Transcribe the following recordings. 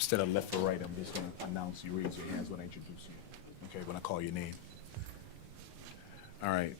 Instead of left or right, I'm just going to announce you. Raise your hands when I introduce you. Okay, when I call your name. All right.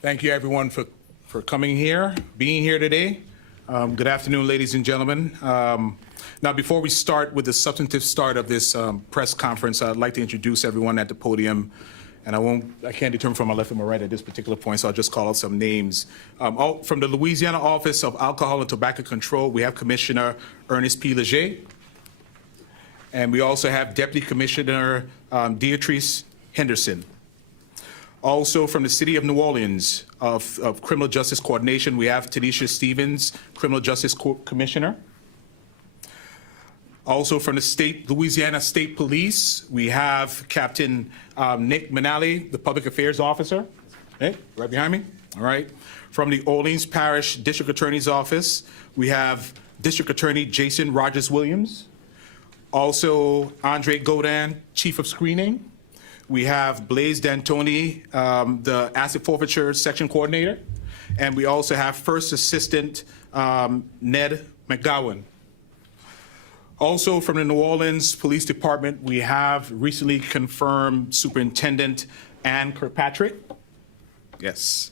Thank you, everyone, for coming here, being here today. Good afternoon, ladies and gentlemen. Now, before we start with the substantive start of this press conference, I'd like to introduce everyone at the podium. And I can't determine from my left and my right at this particular point, so I'll just call out some names. From the Louisiana Office of Alcohol and Tobacco Control, we have Commissioner Ernest P. And we also have Deputy Commissioner Beatrice Henderson. Also from the City of New Orleans of Criminal Justice Coordination, we have Tanisha Stevens, Criminal Justice Commissioner. Also from the Louisiana State Police, we have Captain Nick Manali, the Public Affairs Officer. Hey, right behind me. All right. From the Orleans Parish District Attorney's Office, we have District Attorney Jason Rogers-Williams. Also, Andre Godin, Chief of Screening. We have Blaise D'Antoni, the Asset Forfeiture Section Coordinator. And we also have First Assistant Ned McGowan. Also from the New Orleans Police Department, we have recently confirmed Superintendent Kirkpatrick. Yes.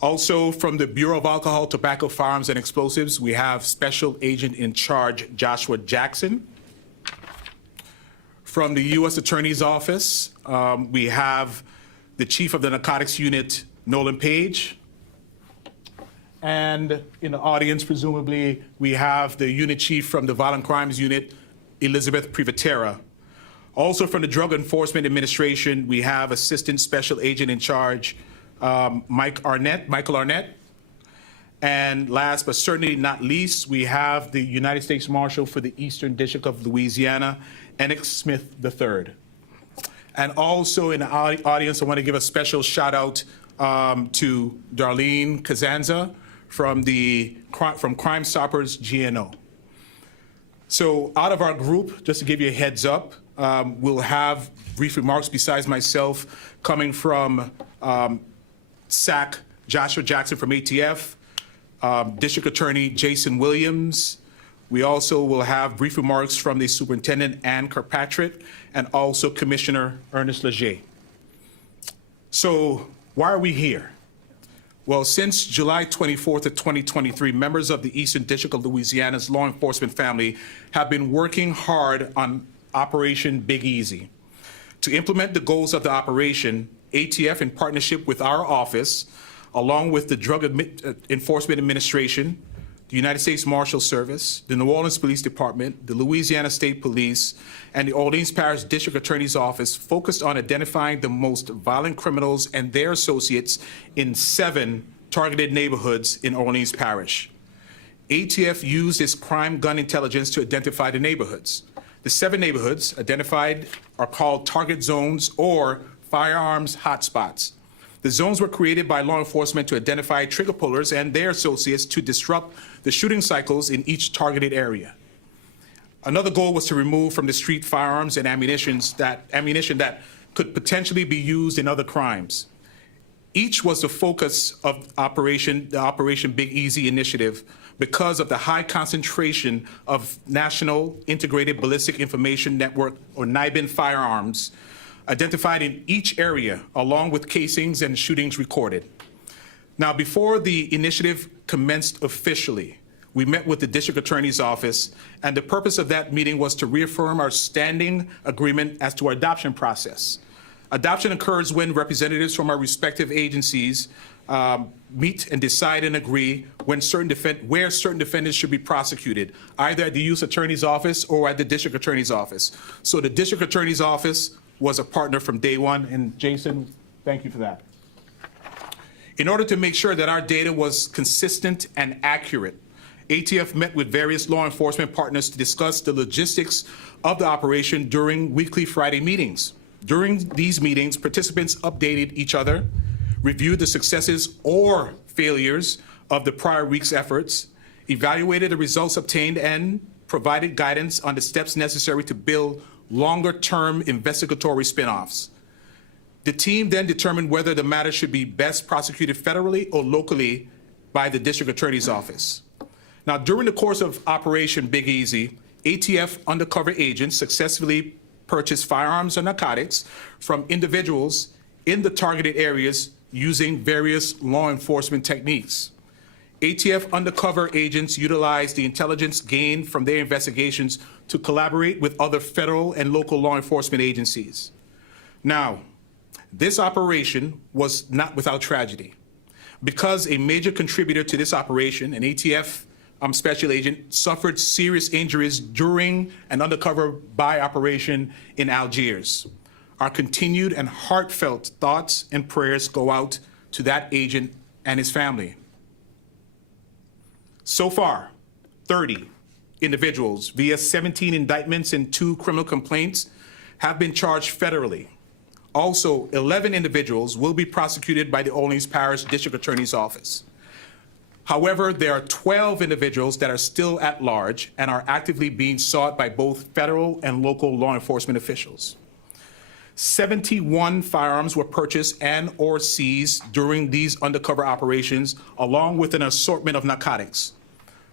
Also from the Bureau of Alcohol, Tobacco, Firearms, and Explosives, we have Special Agent in Charge Joshua Jackson. From the U.S. Attorney's Office, we have the Chief of the Narcotics Unit, Nolan Page. And in the audience, presumably, we have the Unit Chief from the Violent Crimes Unit, Elizabeth Privatera. Also from the Drug Enforcement Administration, we have Assistant Special Agent in Charge, Michael Arnett. And last but certainly not least, we have the United States Marshal for the Eastern District of Louisiana, Enoch Smith III. And also in the audience, I want to give a special shout out to Darlene Kazanza from Crime Stoppers GNO. So out of our group, just to give you a heads up, we'll have brief remarks besides myself coming from SAC Joshua Jackson from ATF, District Attorney Jason Williams. We also will have brief remarks from the Superintendent Kirkpatrick and also Commissioner Ernest P. So why are we here? Well, since July 24th of 2023, members of the Eastern District of Louisiana's law enforcement family have been working hard on Operation Big Easy. To implement the goals of the operation, ATF, in partnership with our office, along with the Drug Enforcement Administration, the United States Marshal Service, the New Orleans Police Department, the Louisiana State Police, and the Orleans Parish District Attorney's Office focused on identifying the most violent criminals and their associates in 7 targeted neighborhoods in Orleans Parish. ATF used its crime gun intelligence to identify the neighborhoods. The 7 neighborhoods identified are called target zones or firearms hotspots. The zones were created by law enforcement to identify trigger pullers and their associates to disrupt the shooting cycles in each targeted area. Another goal was to remove from the street firearms and ammunition that could potentially be used in other crimes. Each was the focus of the Operation Big Easy initiative because of the high concentration of National Integrated Ballistic Information Network, or NIBIN, firearms identified in each area, along with casings and shootings recorded. Now, before the initiative commenced officially, we met with the District Attorney's Office, and the purpose of that meeting was to reaffirm our standing agreement as to our adoption process. Adoption occurs when representatives from our respective agencies meet and decide and agree where certain defendants should be prosecuted, either at the U.S. Attorney's Office or at the District Attorney's Office. So the District Attorney's Office was a partner from day one, and Jason, thank you for that. In order to make sure that our data was consistent and accurate, ATF met with various law enforcement partners to discuss the logistics of the operation during weekly Friday meetings. During these meetings, participants updated each other, reviewed the successes or failures of the prior week's efforts, evaluated the results obtained, and provided guidance on the steps necessary to build longer-term investigatory spin-offs. The team then determined whether the matter should be best prosecuted federally or locally by the District Attorney's Office. Now, during the course of Operation Big Easy, ATF undercover agents successfully purchased firearms and narcotics from individuals in the targeted areas using various law enforcement techniques. ATF undercover agents utilized the intelligence gained from their investigations to collaborate with other federal and local law enforcement agencies. Now, this operation was not without tragedy, because a major contributor to this operation, an ATF special agent, suffered serious injuries during an undercover buy operation in Algiers. Our continued and heartfelt thoughts and prayers go out to that agent and his family. So far, 30 individuals via 17 indictments and 2 criminal complaints have been charged federally. Also, 11 individuals will be prosecuted by the Orleans Parish District Attorney's Office. However, there are 12 individuals that are still at large and are actively being sought by both federal and local law enforcement officials. 71 firearms were purchased and or seized during these undercover operations, along with an assortment of narcotics.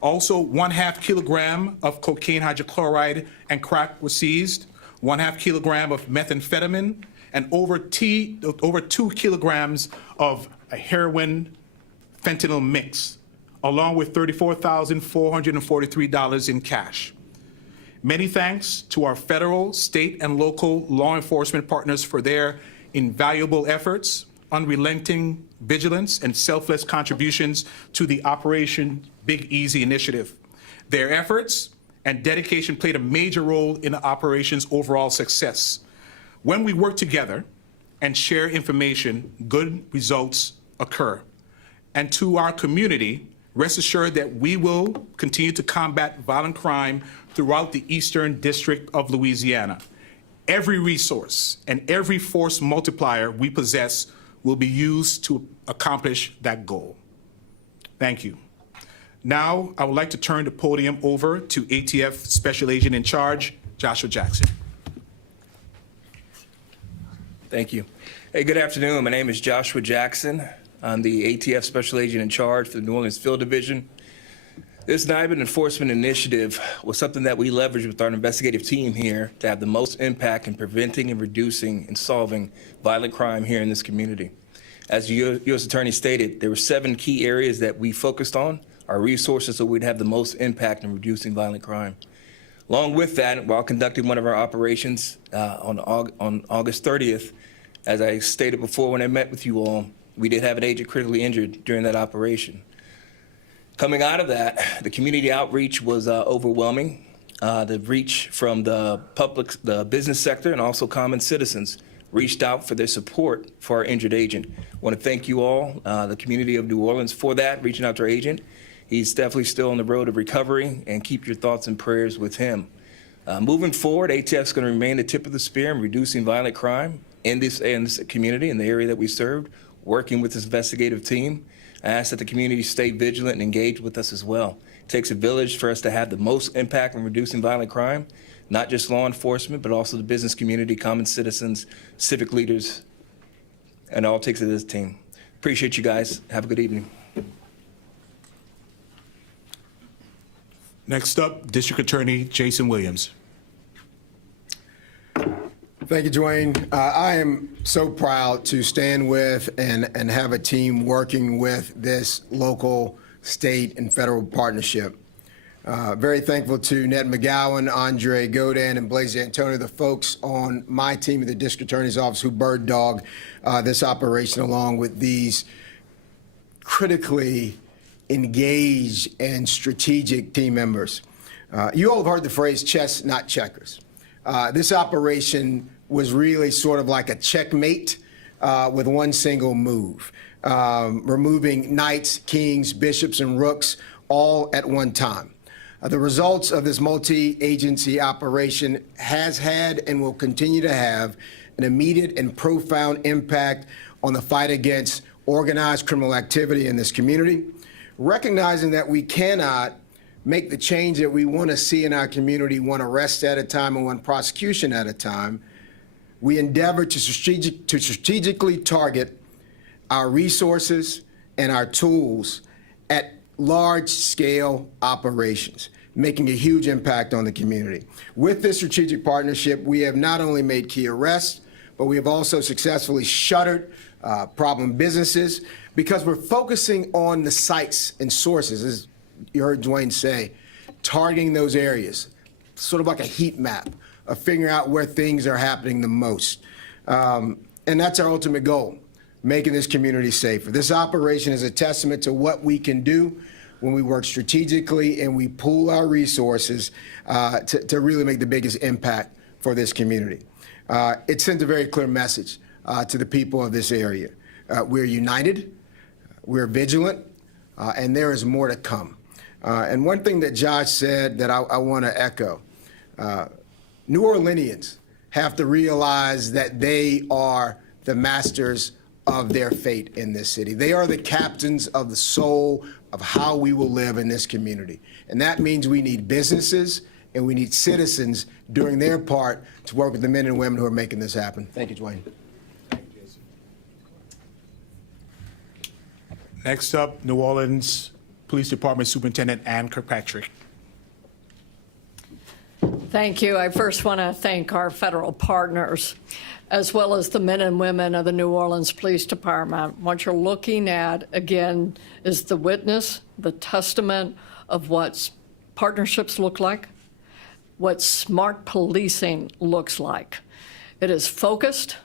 Also, 1/2 kilogram of cocaine hydrochloride and crack were seized, 1/2 kilogram of methamphetamine, and over 2 kilograms of a heroin fentanyl mix, along with $34,443 in cash. Many thanks to our federal, state, and local law enforcement partners for their invaluable efforts, unrelenting vigilance, and selfless contributions to the Operation Big Easy initiative. Their efforts and dedication played a major role in the operation's overall success. When we work together and share information, good results occur. And to our community, rest assured that we will continue to combat violent crime throughout the Eastern District of Louisiana. Every resource and every force multiplier we possess will be used to accomplish that goal. Thank you. Now, I would like to turn the podium over to ATF Special Agent in Charge, Joshua Jackson. Thank you. Hey, good afternoon. My name is Joshua Jackson. I'm the ATF Special Agent in Charge for the New Orleans Field Division. This NIBIN enforcement initiative was something that we leveraged with our investigative team here to have the most impact in preventing and reducing and solving violent crime here in this community. As the U.S. Attorney stated, there were 7 key areas that we focused on, our resources, so we'd have the most impact in reducing violent crime. Along with that, while conducting one of our operations on August 30th, as I stated before when I met with you all, we did have an agent critically injured during that operation. Coming out of that, the community outreach was overwhelming. The reach from the public, the business sector, and also common citizens reached out for their support for our injured agent. I want to thank you all, the community of New Orleans, for that, reaching out to our agent. He's definitely still on the road of recovery, and keep your thoughts and prayers with him. Moving forward, ATF is going to remain the tip of the spear in reducing violent crime in this community, in the area that we served, working with this investigative team. I ask that the community stay vigilant and engage with us as well. It takes a village for us to have the most impact in reducing violent crime, not just law enforcement, but also the business community, common citizens, civic leaders, and it all takes it as a team. Appreciate you guys. Have a good evening. Next up, District Attorney Jason Williams. Thank you, Dwayne. I am so proud to stand with and have a team working with this local, state, and federal partnership. Very thankful to Ned McGowan, Andre Godin, and Blaise Antonio, the folks on my team at the District Attorney's Office who bird dog this operation along with these critically engaged and strategic team members. You all have heard the phrase chess, not checkers. This operation was really sort of like a checkmate with one single move, removing knights, kings, bishops, and rooks all at one time. The results of this multi-agency operation has had and will continue to have an immediate and profound impact on the fight against organized criminal activity in this community, recognizing that we cannot make the change that we want to see in our community one arrest at a time and one prosecution at a time. We endeavor to strategically target our resources and our tools at large-scale operations, making a huge impact on the community. With this strategic partnership, we have not only made key arrests, but we have also successfully shuttered problem businesses because we're focusing on the sites and sources, as you heard Dwayne say, targeting those areas, sort of like a heat map of figuring out where things are happening the most. And that's our ultimate goal, making this community safer. This operation is a testament to what we can do when we work strategically and we pool our resources to really make the biggest impact for this community. It sends a very clear message to the people of this area. We're united, we're vigilant, and there is more to come. And one thing that Josh said that I want to echo, New Orleanians have to realize that they are the masters of their fate in this city. They are the captains of the soul of how we will live in this community. And that means we need businesses and we need citizens doing their part to work with the men and women who are making this happen. Thank you, Dwayne. Next up, New Orleans Police Department Superintendent Ann Kirkpatrick. Thank you. I first want to thank our federal partners, as well as the men and women of the New Orleans Police Department. What you're looking at, again, is the witness, the testament of what partnerships look like, what smart policing looks like. It is focused,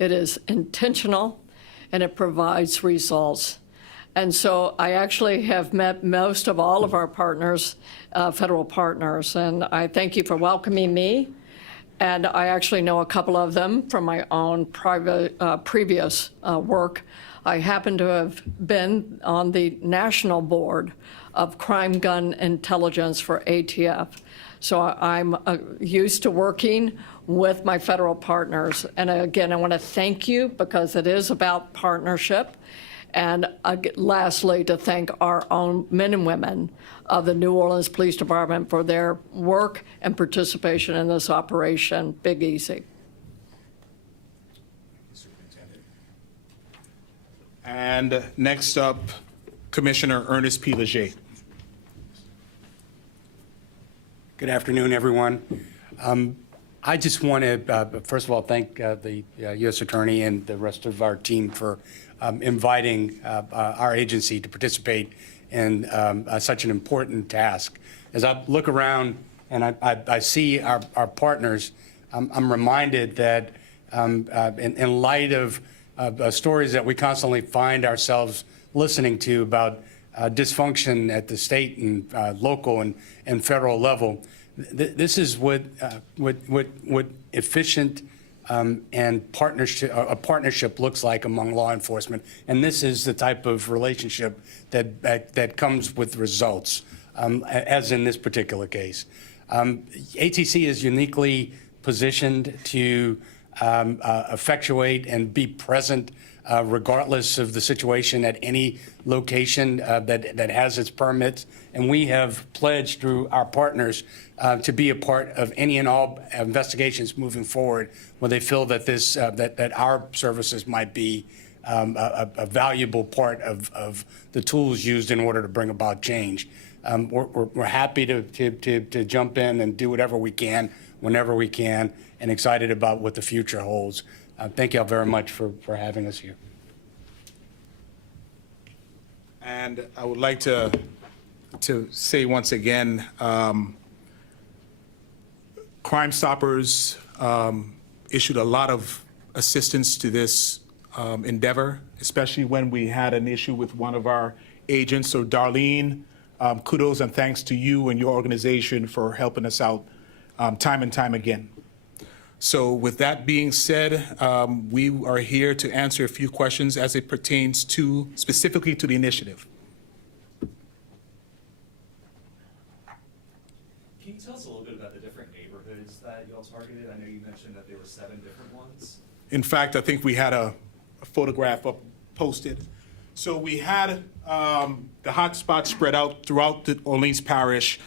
it is intentional, and it provides results. And so I actually have met most of all of our partners, federal partners, and I thank you for welcoming me. And I actually know a couple of them from my own previous work. I happen to have been on the national board of crime gun intelligence for ATF. So I'm used to working with my federal partners. And again, I want to thank you because it is about partnership. And lastly, to thank our own men and women of the New Orleans Police Department for their work and participation in this operation, Big Easy. And next up, Commissioner Ernest P. Good afternoon, everyone. I just want to, first of all, thank the U.S. Attorney and the rest of our team for inviting our agency to participate in such an important task. As I look around and I see our partners, I'm reminded that in light of stories that we constantly find ourselves listening to about dysfunction at the state and local and federal level, this is what efficient and a partnership looks like among law enforcement, and this is the type of relationship that comes with results, as in this particular case. ATC is uniquely positioned to effectuate and be present regardless of the situation at any location that has its permits, and we have pledged through our partners to be a part of any and all investigations moving forward when they feel that that our services might be a valuable part of the tools used in order to bring about change. We're happy to jump in and do whatever we can, whenever we can, and excited about what the future holds. Thank you all very much for having us here. And I would like to say once again, Crime Stoppers issued a lot of assistance to this endeavor, especially when we had an issue with one of our agents. So Darlene, kudos and thanks to you and your organization for helping us out time and time again. So with that being said, we are here to answer a few questions as it pertains to, specifically to the initiative. Can you tell us a little bit about the different neighborhoods that y'all targeted? I know you mentioned that there were 7 different ones. In fact, I think we had a photograph up posted. So we had the hot spots spread out throughout the Orleans Parish,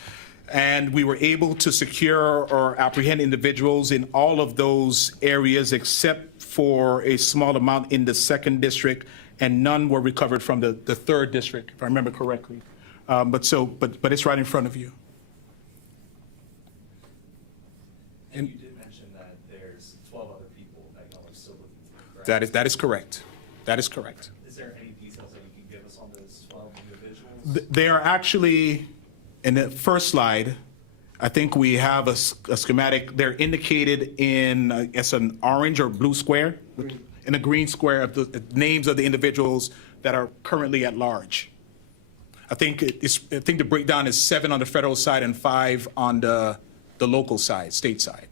and we were able to secure or apprehend individuals in all of those areas except for a small amount in the 2nd district, and none were recovered from the 3rd district, if I remember correctly. But it's right in front of you. And you did mention that there's 12 other people that y'all are still looking for, correct? That is correct. That is correct. Is there any details that you can give us on those 12 individuals? They are actually, in the first slide, I think we have a schematic. They're indicated in, it's an orange or blue square, in a green square of the names of the individuals that are currently at large. I think the breakdown is 7 on the federal side and 5 on the local side, state side.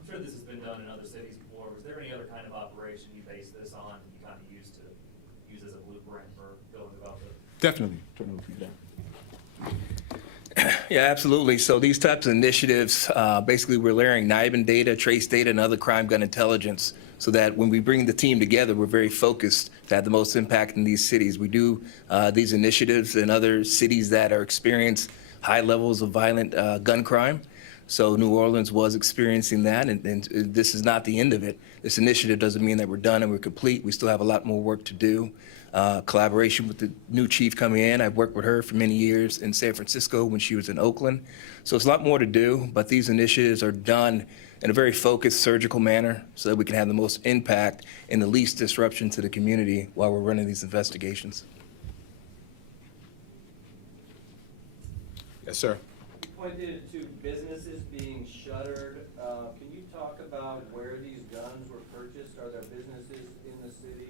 I'm sure this has been done in other cities before. Was there any other kind of operation you based this on, you kind of use as a blueprint for going about the? Definitely. Yeah, absolutely. So these types of initiatives, basically we're layering NIBIN data, trace data, and other crime gun intelligence so that when we bring the team together, we're very focused to have the most impact in these cities. We do these initiatives in other cities that are experiencing high levels of violent gun crime. So New Orleans was experiencing that, and this is not the end of it. This initiative doesn't mean that we're done and we're complete. We still have a lot more work to do. Collaboration with the new chief coming in. I've worked with her for many years in San Francisco when she was in Oakland. So it's a lot more to do, but these initiatives are done in a very focused, surgical manner so that we can have the most impact and the least disruption to the community while we're running these investigations. Yes, sir. You pointed to businesses being shuttered. Can you talk about where these guns were purchased? Are there businesses in the city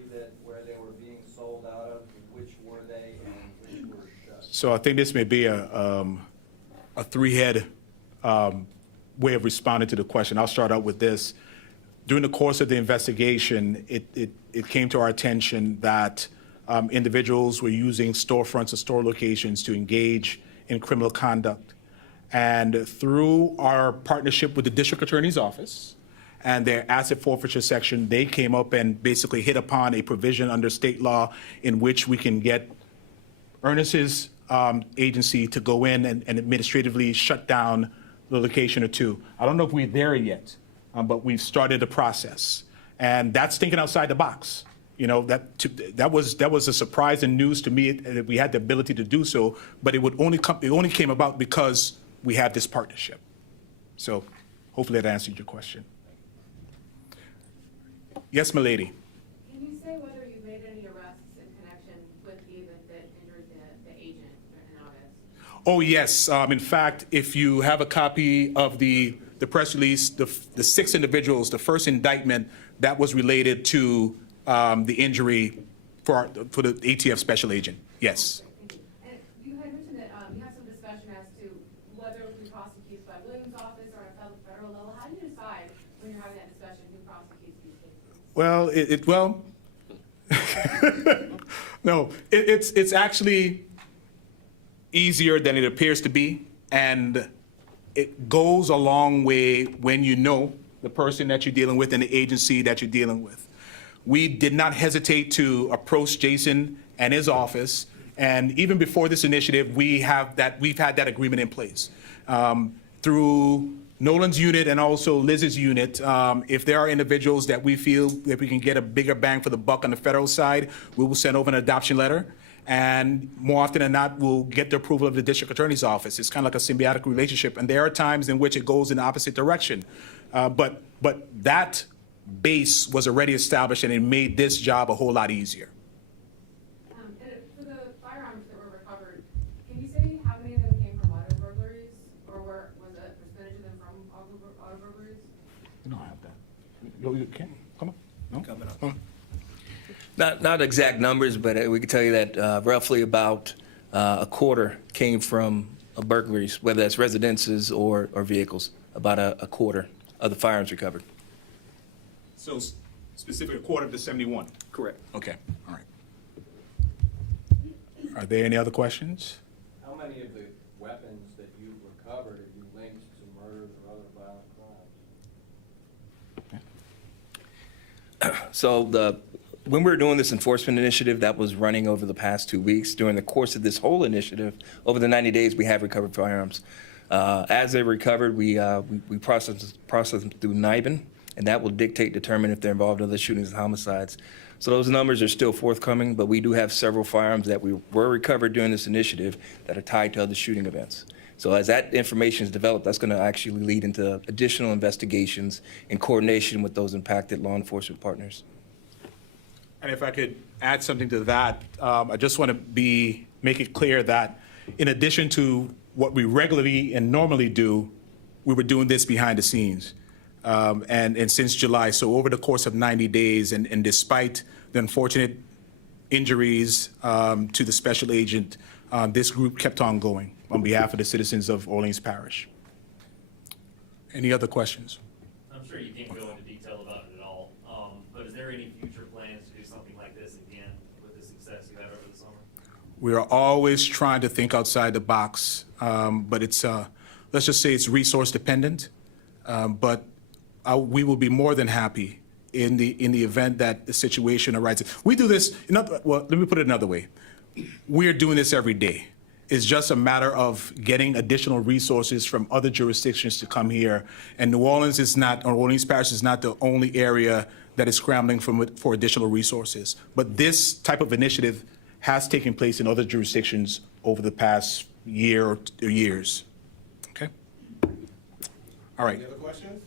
where they were being sold out of? Which were they and which were shut? So I think this may be a three-head way of responding to the question. I'll start out with this. During the course of the investigation, it came to our attention that individuals were using storefronts or store locations to engage in criminal conduct. And through our partnership with the district attorney's office and their asset forfeiture section, they came up and basically hit upon a provision under state law in which we can get Ernest's agency to go in and administratively shut down the location or two. I don't know if we're there yet, but we've started the process. And that's thinking outside the box. You know, that was a surprise and news to me that we had the ability to do so, but it only came about because we had this partnership. So hopefully that answered your question. Yes, my lady. Can you say whether you made any arrests in connection with the event that injured the agent in August? Oh, yes. In fact, if you have a copy of the press release, the 6 individuals, the first indictment, that was related to the injury for the ATF special agent. Yes. Thank you. And you had mentioned that you have some discussion as to whether it be prosecuted by Williams' office or at a federal level. How do you decide when you're having that discussion who prosecutes these cases? Well, no, it's actually easier than it appears to be, and it goes a long way when you know the person that you're dealing with and the agency that you're dealing with. We did not hesitate to approach Jason and his office, and even before this initiative, we've had that agreement in place. Through Nolan's unit and also Liz's unit, if there are individuals that we feel that we can get a bigger bang for the buck on the federal side, we will send over an adoption letter. And more often than not, we'll get the approval of the district attorney's office. It's kind of like a symbiotic relationship. And there are times in which it goes in the opposite direction. But that base was already established, and it made this job a whole lot easier. And for the firearms that were recovered, can you say how many of them came from auto burglaries, or was a percentage of them from auto burglaries? You don't have that. You can? Come on. No? Coming up. Come on. Not exact numbers, but we can tell you that roughly about a quarter came from burglaries, whether that's residences or vehicles. About a quarter of the firearms recovered. So specifically a quarter of the 71? Correct. Okay, all right. Are there any other questions? How many of the weapons that you've recovered have you linked to murders or other violent crimes? So when we were doing this enforcement initiative that was running over the past 2 weeks, during the course of this whole initiative, over the 90 days, we have recovered firearms. As they recovered, we process them through NIBIN, and that will determine if they're involved in other shootings and homicides. So those numbers are still forthcoming, but we do have several firearms that were recovered during this initiative that are tied to other shooting events. So as that information is developed, that's going to actually lead into additional investigations in coordination with those impacted law enforcement partners. And if I could add something to that, I just want to make it clear that in addition to what we regularly and normally do, we were doing this behind the scenes. And since July, so over the course of 90 days, and despite the unfortunate injuries to the special agent, this group kept on going on behalf of the citizens of Orleans Parish. Any other questions? I'm sure you can't go into detail about it at all, but is there any future plans to do something like this again with the success you had over the summer? We are always trying to think outside the box, but it's, let's just say it's resource dependent. But we will be more than happy in the event that the situation arises. We do this, well, let me put it another way. We're doing this every day. It's just a matter of getting additional resources from other jurisdictions to come here. And New Orleans is not, or Orleans Parish is not the only area that is scrambling for additional resources. But this type of initiative has taken place in other jurisdictions over the past year or years. Okay? All right. Any other questions?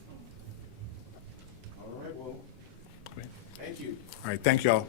All right, well, thank you. All right, thank you all.